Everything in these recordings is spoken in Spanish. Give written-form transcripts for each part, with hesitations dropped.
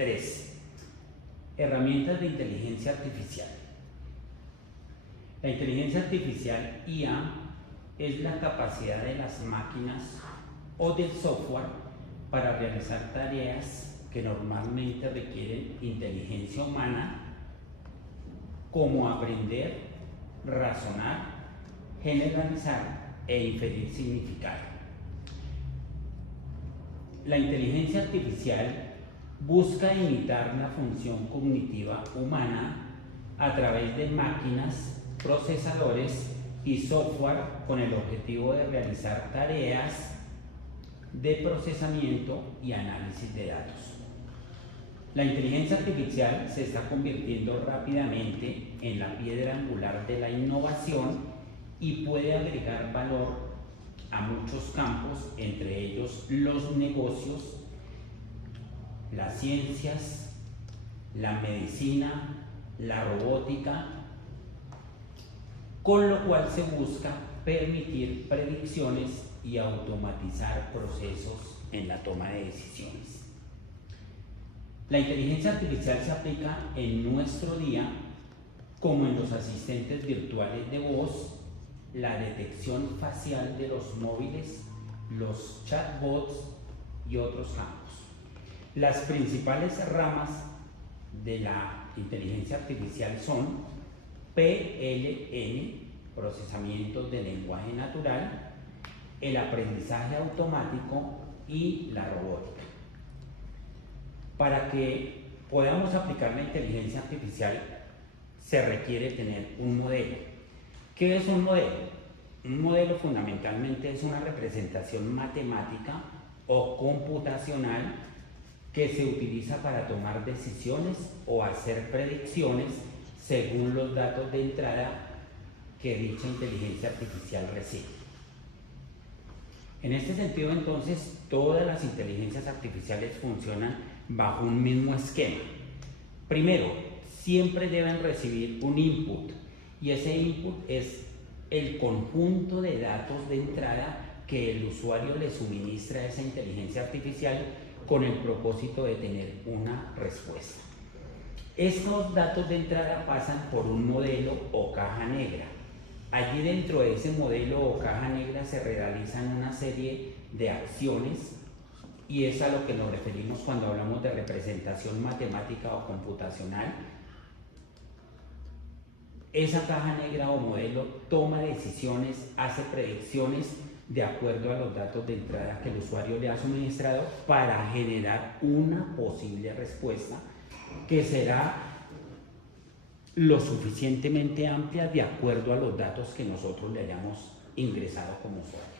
3. Herramientas de inteligencia artificial. La inteligencia artificial IA es la capacidad de las máquinas o del software para realizar tareas que normalmente requieren inteligencia humana, como aprender, razonar, generalizar e inferir significado. La inteligencia artificial busca imitar la función cognitiva humana a través de máquinas, procesadores y software con el objetivo de realizar tareas de procesamiento y análisis de datos. La inteligencia artificial se está convirtiendo rápidamente en la piedra angular de la innovación y puede agregar valor a muchos campos, entre ellos los negocios, las ciencias, la medicina, la robótica, con lo cual se busca permitir predicciones y automatizar procesos en la toma de decisiones. La inteligencia artificial se aplica en nuestro día como en los asistentes virtuales de voz, la detección facial de los móviles, los chatbots y otros campos. Las principales ramas de la inteligencia artificial son PLN, procesamiento de lenguaje natural, el aprendizaje automático y la robótica. Para que podamos aplicar la inteligencia artificial se requiere tener un modelo. ¿Qué es un modelo? Un modelo fundamentalmente es una representación matemática o computacional que se utiliza para tomar decisiones o hacer predicciones según los datos de entrada que dicha inteligencia artificial recibe. En este sentido, entonces, todas las inteligencias artificiales funcionan bajo un mismo esquema. Primero, siempre deben recibir un input, y ese input es el conjunto de datos de entrada que el usuario le suministra a esa inteligencia artificial con el propósito de tener una respuesta. Estos datos de entrada pasan por un modelo o caja negra. Allí dentro de ese modelo o caja negra se realizan una serie de acciones, y es a lo que nos referimos cuando hablamos de representación matemática o computacional. Esa caja negra o modelo toma decisiones, hace predicciones de acuerdo a los datos de entrada que el usuario le ha suministrado para generar una posible respuesta que será lo suficientemente amplia de acuerdo a los datos que nosotros le hayamos ingresado como usuarios.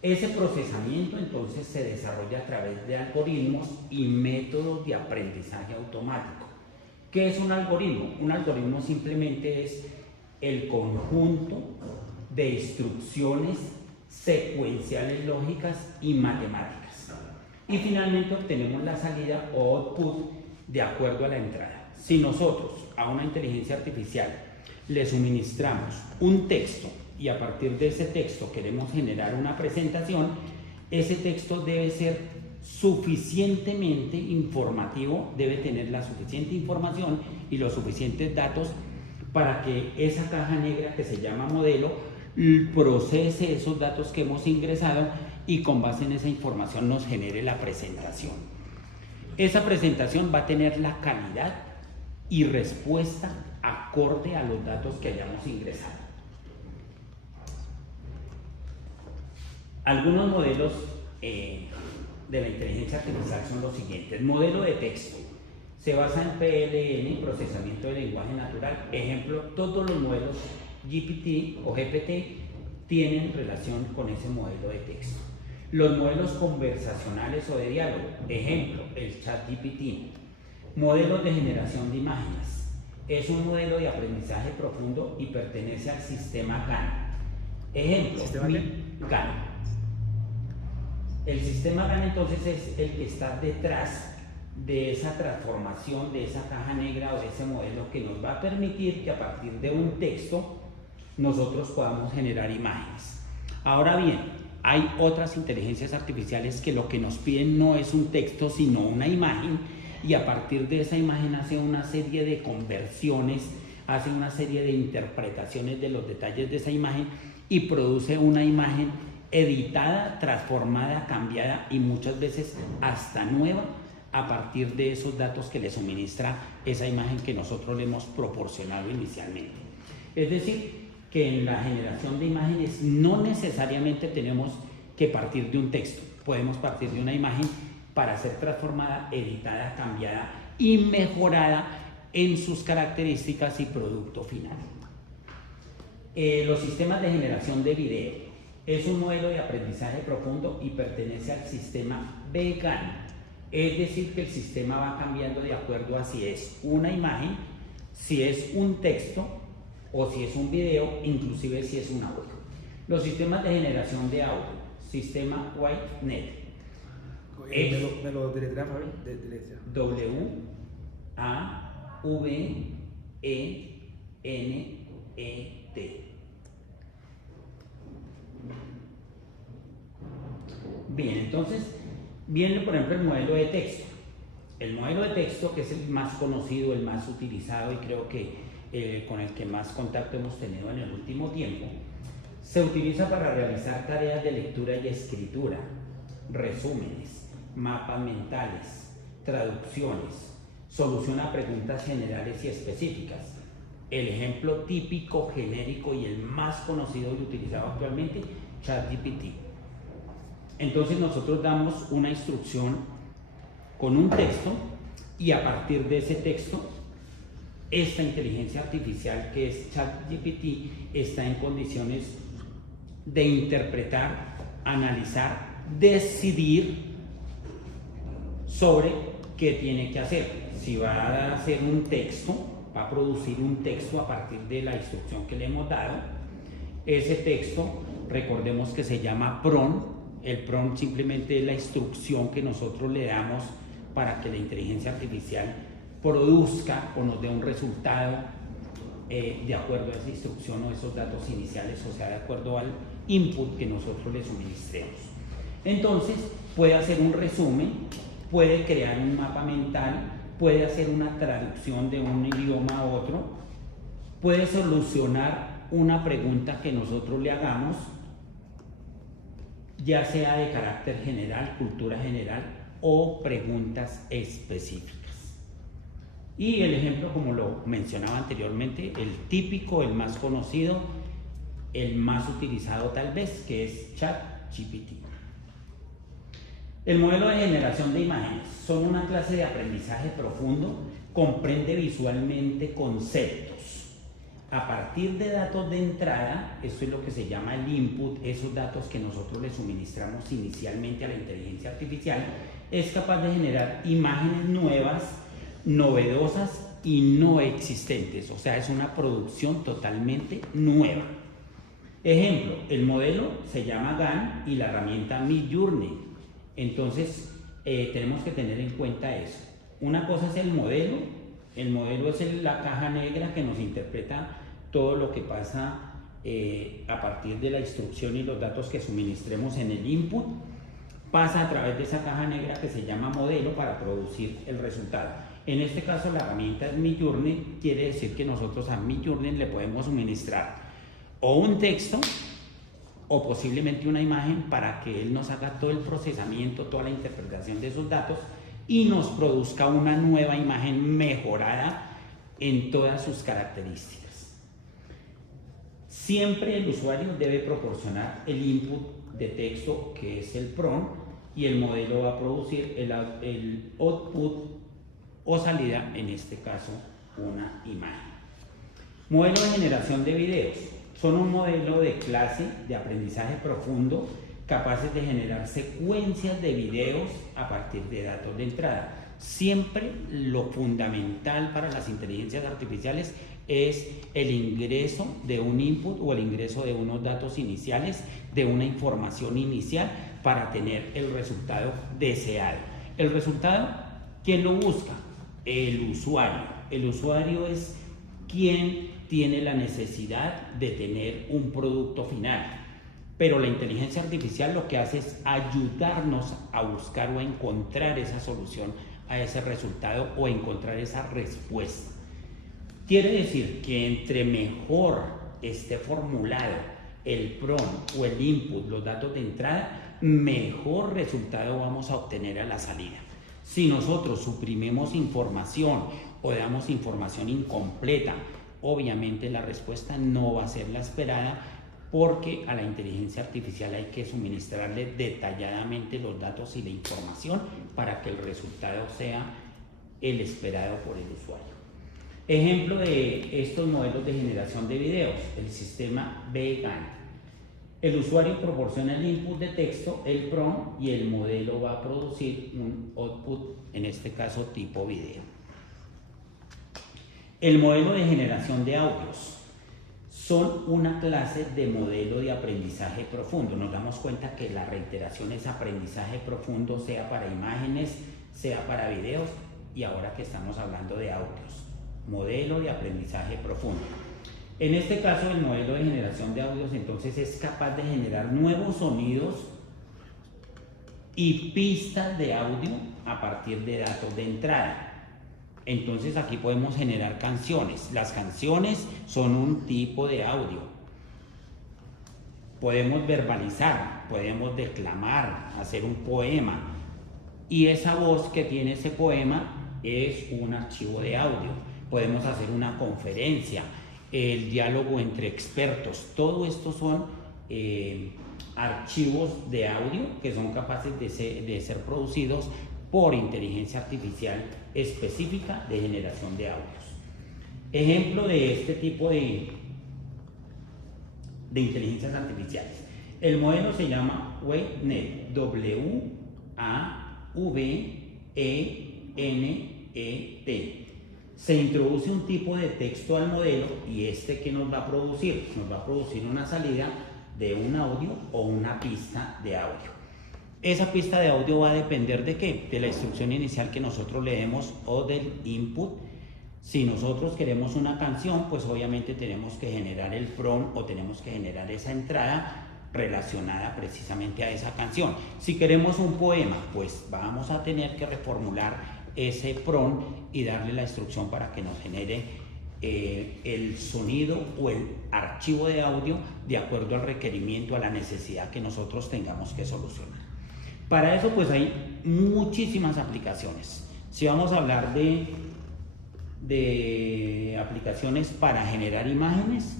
Ese procesamiento entonces se desarrolla a través de algoritmos y métodos de aprendizaje automático. ¿Qué es un algoritmo? Un algoritmo simplemente es el conjunto de instrucciones secuenciales lógicas y matemáticas. Y finalmente obtenemos la salida o output de acuerdo a la entrada. Si nosotros a una inteligencia artificial le suministramos un texto y a partir de ese texto queremos generar una presentación, ese texto debe ser suficientemente informativo, debe tener la suficiente información y los suficientes datos para que esa caja negra que se llama modelo procese esos datos que hemos ingresado y con base en esa información nos genere la presentación. Esa presentación va a tener la calidad y respuesta acorde a los datos que hayamos ingresado. Algunos modelos de la inteligencia artificial son los siguientes. Modelo de texto. Se basa en PLN, procesamiento de lenguaje natural. Ejemplo, todos los modelos GPT o GPT tienen relación con ese modelo de texto. Los modelos conversacionales o de diálogo. Ejemplo, el ChatGPT. Modelos de generación de imágenes. Es un modelo de aprendizaje profundo y pertenece al sistema GAN. Ejemplo, GAN. El sistema GAN entonces es el que está detrás de esa transformación, de esa caja negra o de ese modelo que nos va a permitir que a partir de un texto nosotros podamos generar imágenes. Ahora bien, hay otras inteligencias artificiales que lo que nos piden no es un texto sino una imagen, y a partir de esa imagen hace una serie de conversiones, hace una serie de interpretaciones de los detalles de esa imagen y produce una imagen editada, transformada, cambiada y muchas veces hasta nueva a partir de esos datos que le suministra esa imagen que nosotros le hemos proporcionado inicialmente. Es decir, que en la generación de imágenes no necesariamente tenemos que partir de un texto, podemos partir de una imagen para ser transformada, editada, cambiada y mejorada en sus características y producto final. Los sistemas de generación de video es un modelo de aprendizaje profundo y pertenece al sistema vegano. Es decir, que el sistema va cambiando de acuerdo a si es una imagen, si es un texto o si es un video, inclusive si es un audio. Los sistemas de generación de audio, sistema WaveNet. Me lo deletrea, Fabi, WaveNet. Bien, entonces viene por ejemplo el modelo de texto. El modelo de texto, que es el más conocido, el más utilizado y creo que con el que más contacto hemos tenido en el último tiempo, se utiliza para realizar tareas de lectura y escritura, resúmenes, mapas mentales, traducciones, soluciona preguntas generales y específicas. El ejemplo típico, genérico y el más conocido y utilizado actualmente, ChatGPT. Entonces nosotros damos una instrucción con un texto y a partir de ese texto, esta inteligencia artificial que es ChatGPT está en condiciones de interpretar, analizar, decidir sobre qué tiene que hacer. Si va a hacer un texto, va a producir un texto a partir de la instrucción que le hemos dado. Ese texto, recordemos que se llama prompt. El prompt simplemente es la instrucción que nosotros le damos para que la inteligencia artificial produzca o nos dé un resultado de acuerdo a esa instrucción o esos datos iniciales, o sea, de acuerdo al input que nosotros le suministremos. Entonces, puede hacer un resumen, puede crear un mapa mental, puede hacer una traducción de un idioma a otro, puede solucionar una pregunta que nosotros le hagamos, ya sea de carácter general, cultura general o preguntas específicas. Y el ejemplo, como lo mencionaba anteriormente, el típico, el más conocido, el más utilizado tal vez, que es ChatGPT. El modelo de generación de imágenes son una clase de aprendizaje profundo, comprende visualmente conceptos. A partir de datos de entrada, esto es lo que se llama el input, esos datos que nosotros le suministramos inicialmente a la inteligencia artificial, es capaz de generar imágenes nuevas, novedosas y no existentes, o sea, es una producción totalmente nueva. Ejemplo, el modelo se llama GAN y la herramienta Midjourney. Entonces, tenemos que tener en cuenta eso. Una cosa es el modelo es la caja negra que nos interpreta todo lo que pasa a partir de la instrucción y los datos que suministremos en el input, pasa a través de esa caja negra que se llama modelo para producir el resultado. En este caso la herramienta es Midjourney, quiere decir que nosotros a Midjourney le podemos suministrar o un texto o posiblemente una imagen para que él nos haga todo el procesamiento, toda la interpretación de esos datos y nos produzca una nueva imagen mejorada en todas sus características. Siempre el usuario debe proporcionar el input de texto, que es el prompt, y el modelo va a producir el output o salida, en este caso una imagen. Modelo de generación de videos. Son un modelo de clase de aprendizaje profundo capaces de generar secuencias de videos a partir de datos de entrada. Siempre lo fundamental para las inteligencias artificiales es el ingreso de un input o el ingreso de unos datos iniciales, de una información inicial para tener el resultado deseado. El resultado, ¿quién lo busca? El usuario. El usuario es quien tiene la necesidad de tener un producto final. Pero la inteligencia artificial lo que hace es ayudarnos a buscar o a encontrar esa solución a ese resultado o encontrar esa respuesta. Quiere decir que entre mejor esté formulado el prompt o el input, los datos de entrada, mejor resultado vamos a obtener a la salida. Si nosotros suprimimos información o damos información incompleta, obviamente la respuesta no va a ser la esperada, porque a la inteligencia artificial hay que suministrarle detalladamente los datos y la información para que el resultado sea el esperado por el usuario. Ejemplo de estos modelos de generación de videos, el sistema BGAN. El usuario proporciona el input de texto, el prompt, y el modelo va a producir un output, en este caso tipo video. El modelo de generación de audios son una clase de modelo de aprendizaje profundo. Nos damos cuenta que la reiteración es aprendizaje profundo, sea para imágenes, sea para videos, y ahora que estamos hablando de audios, modelo de aprendizaje profundo. En este caso, el modelo de generación de audios entonces es capaz de generar nuevos sonidos y pistas de audio a partir de datos de entrada. Entonces aquí podemos generar canciones. Las canciones son un tipo de audio. Podemos verbalizar, podemos declamar, hacer un poema. Y esa voz que tiene ese poema es un archivo de audio. Podemos hacer una conferencia, el diálogo entre expertos. Todo esto son archivos de audio que son capaces de ser producidos por inteligencia artificial específica de generación de audios. Ejemplo de este tipo de inteligencias artificiales. El modelo se llama WaveNet, W-A-V-E-N-E-T. Se introduce un tipo de texto al modelo y este que nos va a producir, nos va a producir una salida de un audio o una pista de audio. Esa pista de audio va a depender de qué, de la instrucción inicial que nosotros leemos o del input. Si nosotros queremos una canción, pues obviamente tenemos que generar el prompt o tenemos que generar esa entrada relacionada precisamente a esa canción. Si queremos un poema, pues vamos a tener que reformular ese prompt y darle la instrucción para que nos genere el sonido o el archivo de audio de acuerdo al requerimiento, a la necesidad que nosotros tengamos que solucionar. Para eso pues hay muchísimas aplicaciones. Si vamos a hablar de aplicaciones para generar imágenes,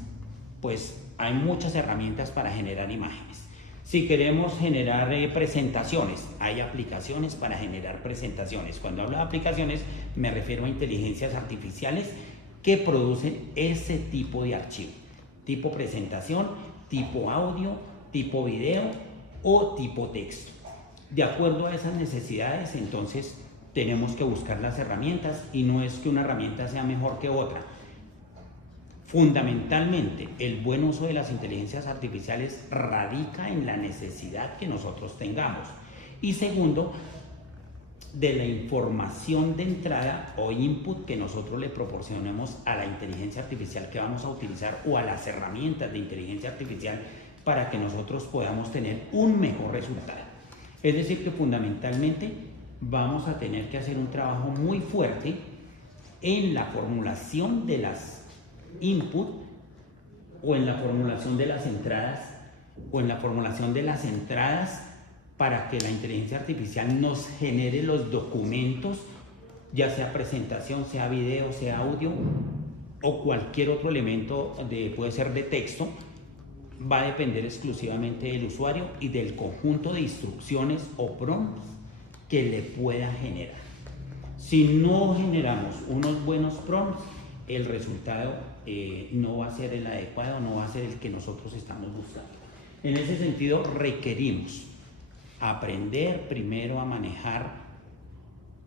pues hay muchas herramientas para generar imágenes. Si queremos generar presentaciones, hay aplicaciones para generar presentaciones. Cuando hablo de aplicaciones me refiero a inteligencias artificiales que producen ese tipo de archivo, tipo presentación, tipo audio, tipo video o tipo texto. De acuerdo a esas necesidades, entonces tenemos que buscar las herramientas, y no es que una herramienta sea mejor que otra. Fundamentalmente, el buen uso de las inteligencias artificiales radica en la necesidad que nosotros tengamos. Y segundo, de la información de entrada o input que nosotros le proporcionemos a la inteligencia artificial que vamos a utilizar o a las herramientas de inteligencia artificial para que nosotros podamos tener un mejor resultado. Es decir, que fundamentalmente vamos a tener que hacer un trabajo muy fuerte en la formulación de las input o en la formulación de las entradas para que la inteligencia artificial nos genere los documentos, ya sea presentación, sea video, sea audio o cualquier otro elemento, puede ser de texto. Va a depender exclusivamente del usuario y del conjunto de instrucciones o prompts que le pueda generar. Si no generamos unos buenos prompts, el resultado no va a ser el adecuado, no va a ser el que nosotros estamos buscando. En ese sentido, requerimos aprender primero a manejar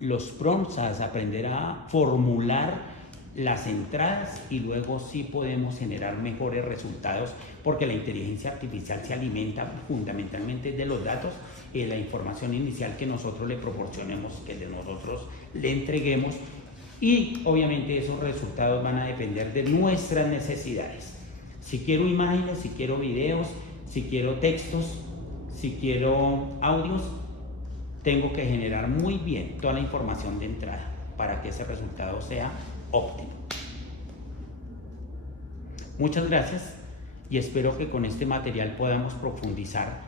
los prompts, a aprender a formular las entradas, y luego sí podemos generar mejores resultados, porque la inteligencia artificial se alimenta fundamentalmente de los datos y de la información inicial que nosotros le proporcionemos, que nosotros le entreguemos, y obviamente esos resultados van a depender de nuestras necesidades. Si quiero imágenes, si quiero videos, si quiero textos, si quiero audios, tengo que generar muy bien toda la información de entrada para que ese resultado sea óptimo. Muchas gracias y espero que con este material podamos profundizar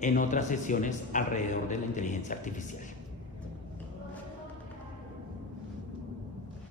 en otras sesiones alrededor de la inteligencia artificial.